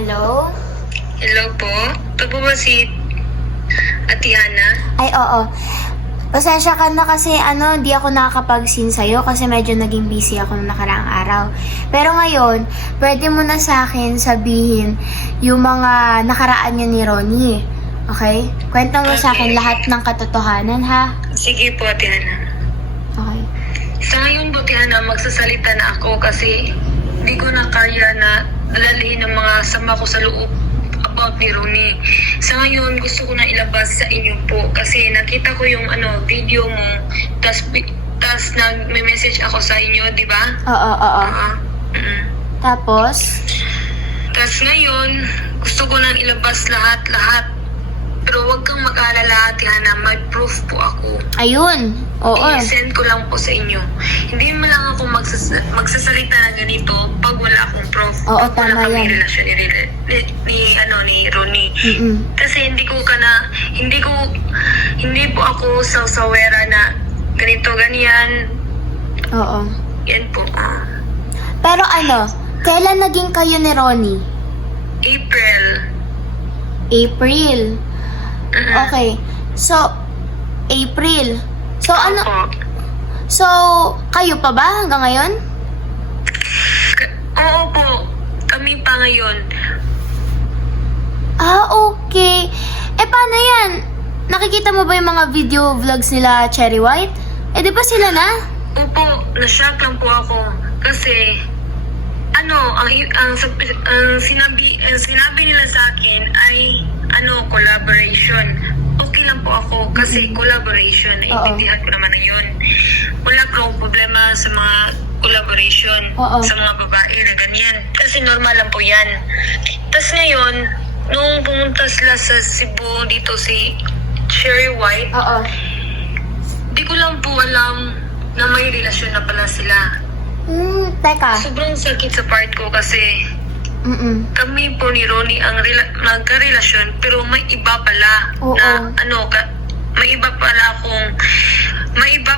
Hello? Hello po? Ito po ba si Ate Hana? Ay, oo. Pasensya ka na kasi di ako nakakapag-scene sa'yo kasi medyo naging busy ako nung nakaraang araw. Pero ngayon, pwede mo na sa akin sabihin yung mga nakaraan niya ni Ronnie. Okay? Kwento mo sa akin Okay. lahat ng katotohanan, ha? Sige po, Ate Hana. Okay. Sa ngayon po, Ate Hana, magsasalita na ako kasi hindi ko na kaya na dalhin ang mga sama ko sa loob about ni Ronnie. Sa ngayon, gusto ko na ilabas sa inyo po kasi nakita ko yung video mo, tas nag-message ako sa inyo, di ba? Oo. Mm. Tapos? Tas ngayon, gusto ko nang ilabas lahat. Pero huwag kang mag-alala, Ate Hana, may proof po ako. Ayun. Oo. I-send ko lang po sa inyo. Hindi mo lang ako magsasalita na ganito pag wala akong proof. Oo, Pag tama wala kami yan. relasyon ni Ronnie. Mm-mm. Kasi hindi po ako sawera na ganito, ganyan. Oo. Yan po. Pero kailan naging kayo ni Ronnie? April. April. Mm-mm. Okay. So, April. So, Opo. So, kayo pa ba hanggang ngayon? Oo po. Kami pa ngayon. Okay. Paano yan? Nakikita mo ba yung mga video vlogs nila Cherry White? Di ba sila na? Opo, na-shock lang po ako. Kasi, ang sinabi nila sa akin ay, collaboration. Okay lang po ako kasi collaboration. Naiintindihan ko naman na yun. Wala po akong problema sa mga collaboration Oo. sa mga babae na ganyan. Kasi normal lang po yan. Tapos ngayon, nung pumunta sila sa Cebu dito si Cherry White, Oo. di ko lang po alam na may relasyon na pala sila. Teka. Sobrang sakit sa part ko kasi kami po ni Ronnie ang magkarelasyon pero may iba pala Oo. na may iba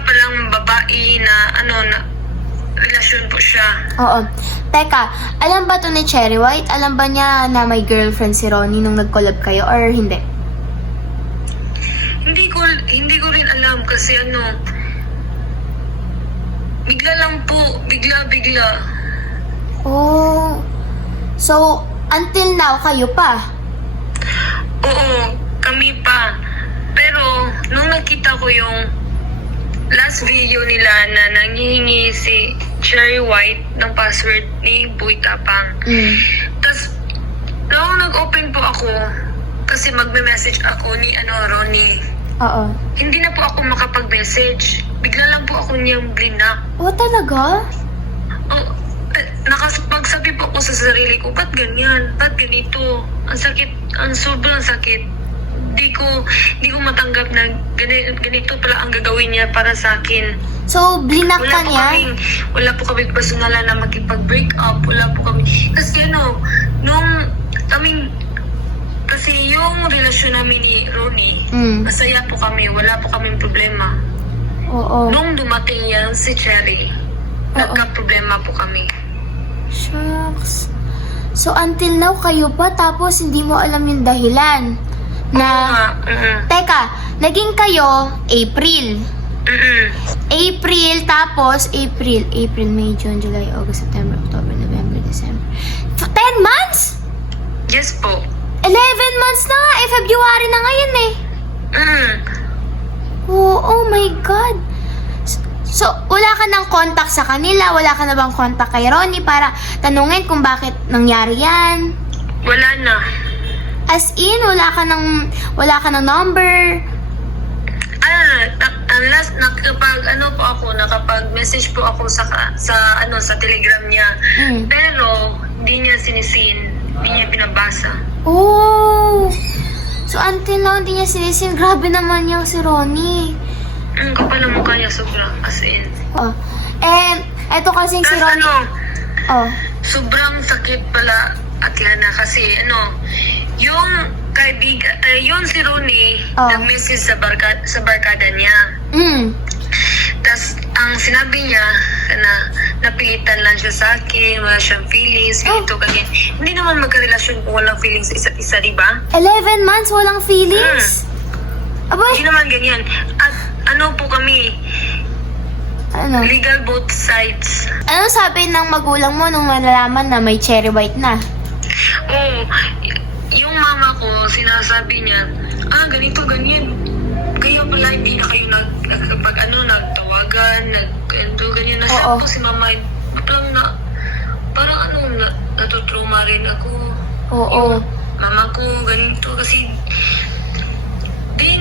palang babae na na relasyon po siya. Oo. Teka, alam ba to ni Cherry White? Alam ba niya na may girlfriend si Ronnie nung nag-collab kayo or hindi? Hindi ko rin alam kasi bigla lang po, bigla. Oh. So, until now, kayo pa? Oo, kami pa. Pero, nung nakita ko yung last video nila na nanghihingi si Cherry White ng password ni Boy Tapang. Tapos, nung nag-open po ako, kasi magme-message ako ni Ronnie, Oo. hindi na po ako makapag-message. Bigla lang po ako niyang blinak. Oh, talaga? Nakapagsabi po ako sa sarili ko, ba't ganyan? Ba't ganito? Ang sakit, ang sobrang sakit. Di ko matanggap na ganito pala ang gagawin niya para sa akin. So, blinak ka niya? Wala po kami personalan na makipag-break up. Wala po kami. Kasi kasi yung relasyon namin ni Ronnie, masaya po kami. Wala po kaming problema. Oo. Nung dumating yan si Cherry, nagka-problema po kami. Shucks. So, until now, kayo pa, tapos hindi mo alam yung dahilan. Teka, naging kayo, April. April, April, May, June, July, August, September, October, November, December. 10 months? Yes po. 11 months na nga, February na ngayon eh. Oh my God. So, wala ka ng contact sa kanila? Wala ka na bang contact kay Ronnie para tanungin kung bakit nangyari yan? Wala na. As in, wala ka ng number? Unless nakapag-message po ako sa Telegram niya. Pero hindi niya sinisin, hindi niya binabasa. Oh. So until now hindi niya sinisin. Grabe naman yung si Ronnie. Ang kapal ng mukha niya sobrang as in. Eto kasing si Tas Ronnie. sobrang sakit pala Atlanta kasi yung yun si Ronnie nag-message sa barkada niya. Tas ang sinabi niya na napilitan lang siya sa akin, wala siyang feelings, ganito, ganyan. Hindi naman magkarelasyon kung walang feelings sa isa't isa, di ba? 11 months, walang feelings? Abay, Hindi naman ganyan. At ano po kami, ano? legal both sides. Ano sabi ng magulang mo nung nalalaman na may cherry white na? Oo, yung mama ko, sinasabi niya, ganito, ganyan. Kaya pala hindi na kayo nagtawagan, ganyan. Oo. Nasabi ko si mama, parang natutrauma rin ako. Oo. Mama ko, ganito, kasi di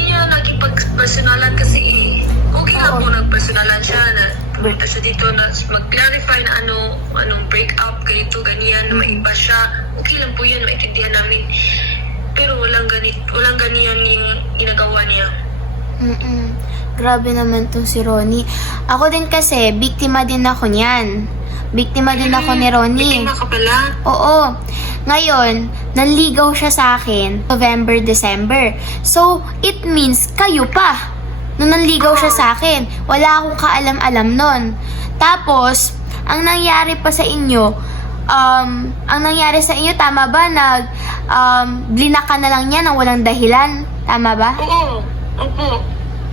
niya nakipag-personalan kasi okay lang Oo. po nag-personalan siya na pumunta siya dito na mag-clarify na anong break-up, ganito, ganyan, na maiba siya. Okay lang po yun, maintindihan namin. Pero walang ganyan yung ginagawa niya. Grabe naman tong si Ronnie. Ako din kasi, biktima din ako niyan. Biktima din ako ni Ronnie. Biktima ka pala? Oo. Ngayon, nanligaw siya sa akin November, December. So, it means kayo pa. Nung nanligaw siya sa akin, wala akong kaalam-alam nun. Tapos, ang nangyari pa sa inyo, tama ba? Blinaka na lang niya nang walang dahilan. Tama ba? Oo. Opo.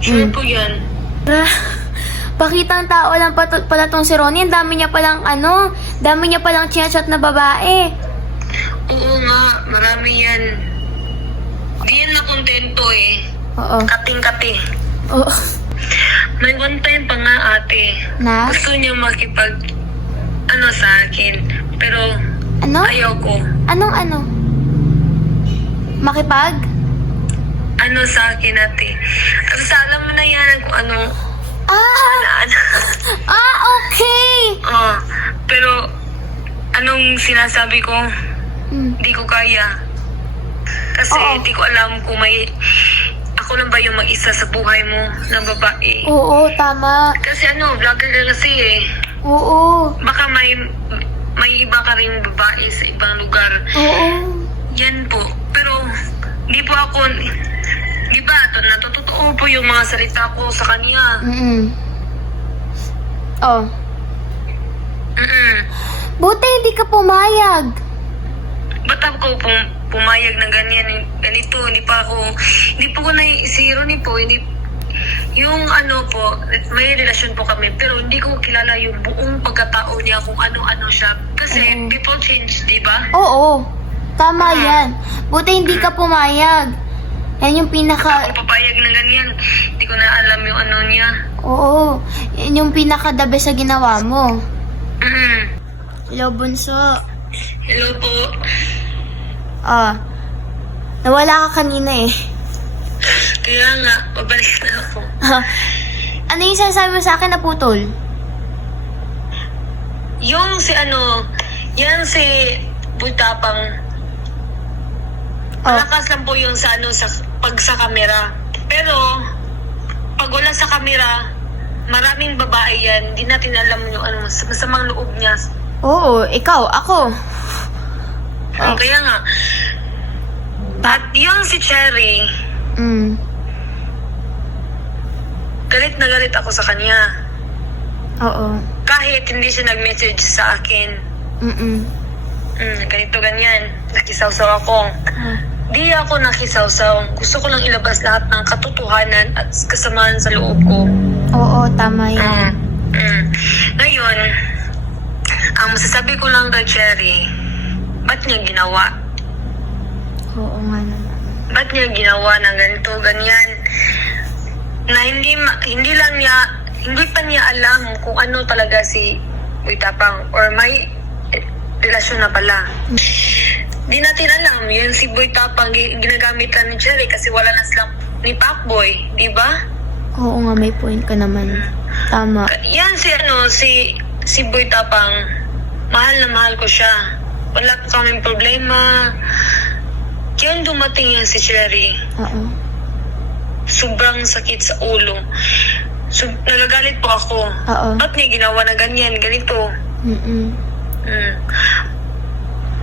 Sure po yan. Pakitang tao lang pala tong si Ronnie. Ang dami niya palang chinachat na babae. Oo nga, marami yan. Di yan na kontento eh. Oo. Kating-kati. Oo. May one time pa nga ate. Na? Gusto niya sa akin. Pero Ano? ayoko. Anong? Makipag? Sa akin ate. Basta alam mo na yan kung ano. Okay! Pero anong sinasabi ko? Di ko kaya. Kasi Oo. di ko alam kung ako lang ba yung mag-isa sa buhay mo na babae. Oo, tama. Kasi vlogger ka kasi eh. Oo. Baka may iba ka rin babae sa ibang lugar. Oo. Yan po. Pero di po ako, di ba, natutotoo po yung mga salita ko sa kanya. Oh. Buti hindi ka pumayag. Ba't ako pumayag na ganito, hindi po ko naisiro ni po, yung may relasyon po kami, pero hindi ko kilala yung buong pagkatao niya kung ano-ano siya. Kasi people change, di ba? Oo. Tama yan. Buti hindi ka pumayag. Yan yung Ako papayag na ganyan, hindi ko na alam yung ano niya. Oo. Yan yung pinaka-the best sa ginawa mo. Hello, bunso. Hello po. Nawala ka kanina eh. Kaya nga, pabalik na ako. Ano yung sinasabi mo sa akin na putol? Yung yan si Butapang. Malakas lang po yung sa sa kamera. Pero, pag wala sa kamera, maraming babae yan. Hindi natin alam yung masamang loob niya. Oo, ikaw, ako. Kaya nga. At yung si Cherry, galit na galit ako sa kanya. Oo. Kahit hindi siya nag-message sa akin. Ganito, ganyan. Nakisawsaw ako. Di ako nakisawsaw. Gusto ko lang ilabas lahat ng katotohanan at kasamaan sa loob ko. Oo, tama yan. Ngayon, ang masasabi ko lang kay Cherry, ba't niya ginawa? Oo nga naman. Ba't niya ginawa ng ganito, ganyan? Na hindi pa niya alam kung ano talaga si Butapang or may relasyon na pala. Di natin alam, yun si Butapang ginagamit lang ni Cherry kasi wala na silang ni Pacboy, di ba? Oo nga, may point ka naman. Tama. Yan si Butapang, mahal na mahal ko siya. Wala po kaming problema. Yan dumating yan si Cherry. Oo. Sobrang sakit sa ulo. Nagagalit po ako. Oo. Ba't niya ginawa na ganyan, ganito?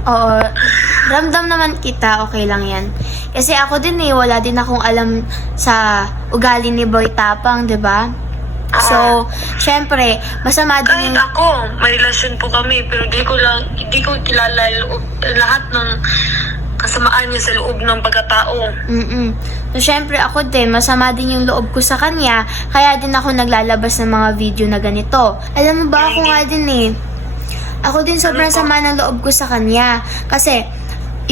Oo. Ramdam naman kita, okay lang yan. Kasi ako din wala din akong alam sa ugali ni Boy Tapang, di ba? So, syempre, masama din Kahit yung... ako, may relasyon po kami, pero hindi ko kilala lahat ng kasamaan niya sa loob ng pagkatao. So, syempre, ako din, masama din yung loob ko sa kanya, kaya din ako naglalabas ng mga video na ganito. Alam mo ba, ako nga din eh. Ako din sobrang sama ng loob ko sa kanya. Kasi,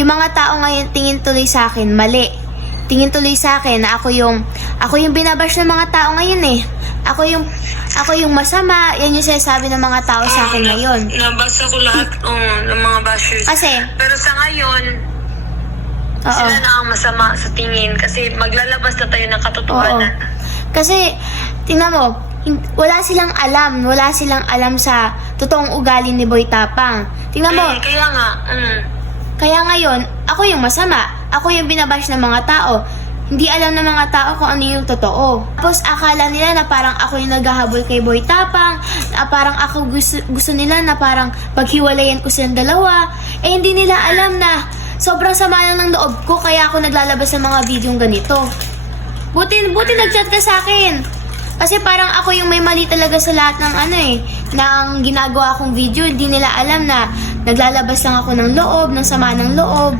yung mga tao ngayon tingin tuloy sa akin, mali. Tingin tuloy sa akin na ako yung binabash ng mga tao ngayon eh. Ako yung masama, yan yung sinasabi ng mga tao sa akin ngayon. Nabasa ko lahat ng mga bashers. Kasi, pero sa ngayon, sila na ang masama sa tingin kasi maglalabas na tayo ng katotohanan. Kasi, tingnan mo, wala silang alam sa totoong ugali ni Boy Tapang. Tingnan mo, Kaya nga, kaya ngayon, ako yung masama. Ako yung binabash ng mga tao. Hindi alam ng mga tao kung ano yung totoo. Tapos akala nila na parang ako yung naghahabol kay Boy Tapang, na parang ako gusto nila na parang paghiwalayan ko silang dalawa. Eh hindi nila alam na sobrang sama lang ng loob ko kaya ako naglalabas ng mga videong ganito. Buti nag-chat ka sa akin. Kasi parang ako yung may mali talaga sa lahat ng ng ginagawa kong video. Hindi nila alam na naglalabas lang ako ng loob, ng sama ng loob.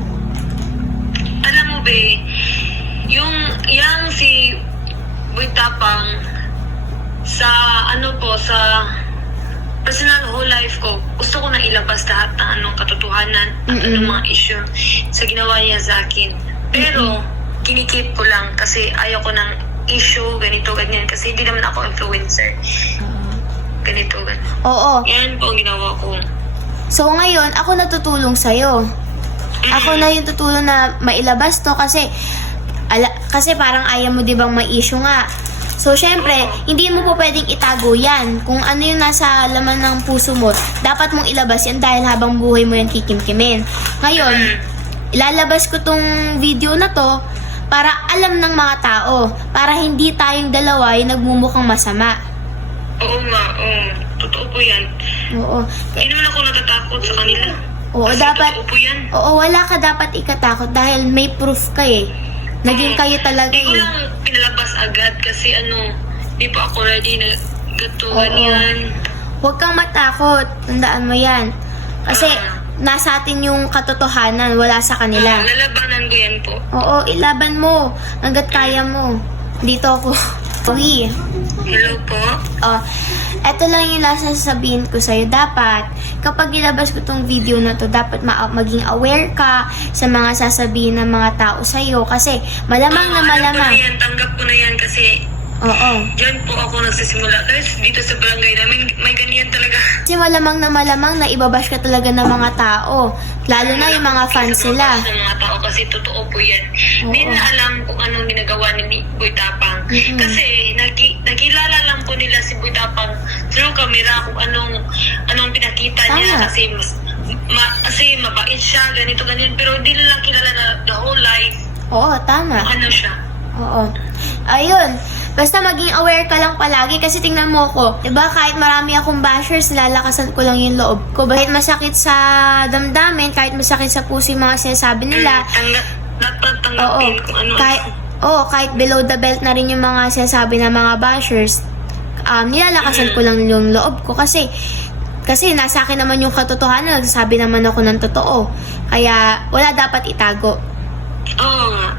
alam mo ba, yung si Boy Tapang sa sa personal whole life ko, gusto ko na ilabas lahat ng katotohanan at anong mga issue sa ginawa niya sa akin. Pero, kinikip ko lang kasi ayaw ko ng issue, ganito, ganyan. Kasi hindi naman ako influencer. Ganito, ganyan. Oo. Yan po ang ginawa ko. So ngayon, ako natutulong sa'yo. Ako na yung tutulong na mailabas to kasi parang ayaw mo 'di bang may issue nga. So syempre, hindi mo po pwedeng itago 'yan. Kung ano yung nasa laman ng puso mo, dapat mong ilabas 'yan dahil habang buhay mo 'yan kikimkimin. Ngayon, ilalabas ko tong video na to para alam ng mga tao, para hindi tayong dalawa yung nagmumukhang masama. Oo nga, totoo po yan. Oo. Hindi naman ako natatakot sa kanila. Oo, Kasi dapat. totoo po yan. Oo, wala ka dapat ikatakot dahil may proof ka eh. Naging kayo talaga Hindi ko eh. lang pinalabas agad kasi di pa ako ready na gatuan yan. Huwag kang matakot. Tandaan mo yan. Kasi nasa atin yung katotohanan, wala sa kanila. Lalabanan ko yan po. Oo, ilaban mo. Hanggat kaya mo. Dito ako. Uy. Hello po. Eto lang yung last na sasabihin ko sa'yo. Dapat, kapag ilabas ko tong video na to, dapat maging aware ka sa mga sasabihin ng mga tao sa'yo. Kasi, malamang na malamang. Alam ko na yan, tanggap ko na yan kasi diyan po ako nagsisimula. Guys, dito sa barangay namin, may ganyan talaga. Kasi malamang na ibabash ka talaga ng mga tao. Lalo na yung mga fans nila. Ng mga tao kasi totoo po yan. Hindi na alam kung anong ginagawa ni Boy Tapang. Kasi nakilala lang po nila si Boy Tapang through camera kung anong pinakita niya. Kasi kasi mabait siya, ganito, ganyan. Pero hindi nila kilala na the whole life. Oo, tama. Ano siya. Oo. Ayun. Basta maging aware ka lang palagi kasi tingnan mo ko. Diba kahit marami akong bashers, lalakasan ko lang yung loob ko. Kahit masakit sa damdamin, kahit masakit sa puso yung mga sinasabi nila. Dapat tanggapin kung ano. Kahit below the belt na rin yung mga sinasabi ng mga bashers, nilalakasan ko lang yung loob ko kasi nasa akin naman yung katotohanan, nagsasabi naman ako ng totoo. Kaya wala dapat itago.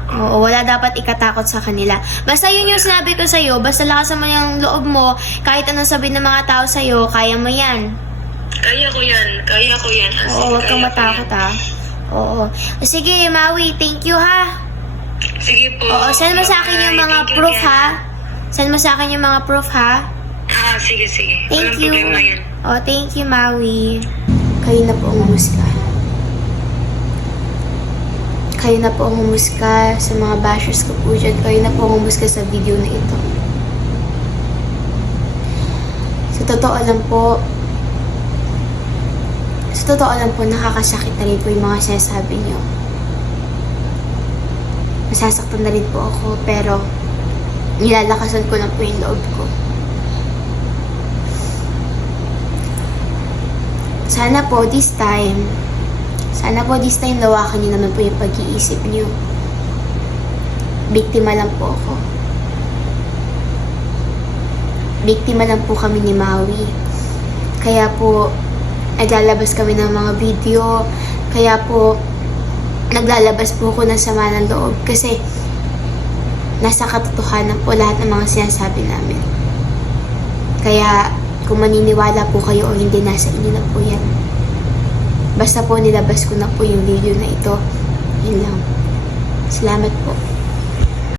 Oo, wala dapat ikatakot sa kanila. Basta yun yung sinabi ko sa'yo, basta lakasan mo yung loob mo, kahit anong sabihin ng mga tao sa'yo, kaya mo yan. Kaya ko yan. Oo, huwag kang matakot ha. Oo. Sige, Maui, thank you ha. Sige po. Oo, send mo sa akin yung mga proof ha. Send mo sa akin yung mga proof ha. Sige. Thank Walang you. problema yan. Oh, thank you, Maui. Kayo na po ang humusga. Kayo na po ang humusga sa mga bashers ko po dyan. Kayo na po ang humusga sa video na ito. Sa totoo lang po, nakakasakit na rin po yung mga sinasabi niyo. Masasaktan na rin po ako, pero nilalakasan ko lang po yung loob ko. Sana po this time lawakan niyo naman po yung pag-iisip niyo. Biktima lang po ako. biktima lang po kami ni Maui. Kaya po, naglalabas kami ng mga video. Kaya po, naglalabas po ako ng sama ng loob. Kasi, nasa katotohanan po lahat ng mga sinasabi namin. Kaya, kung maniniwala po kayo o hindi, nasa inyo na po yan. Basta po nilabas ko na po yung video na ito. Yun lang. Salamat po.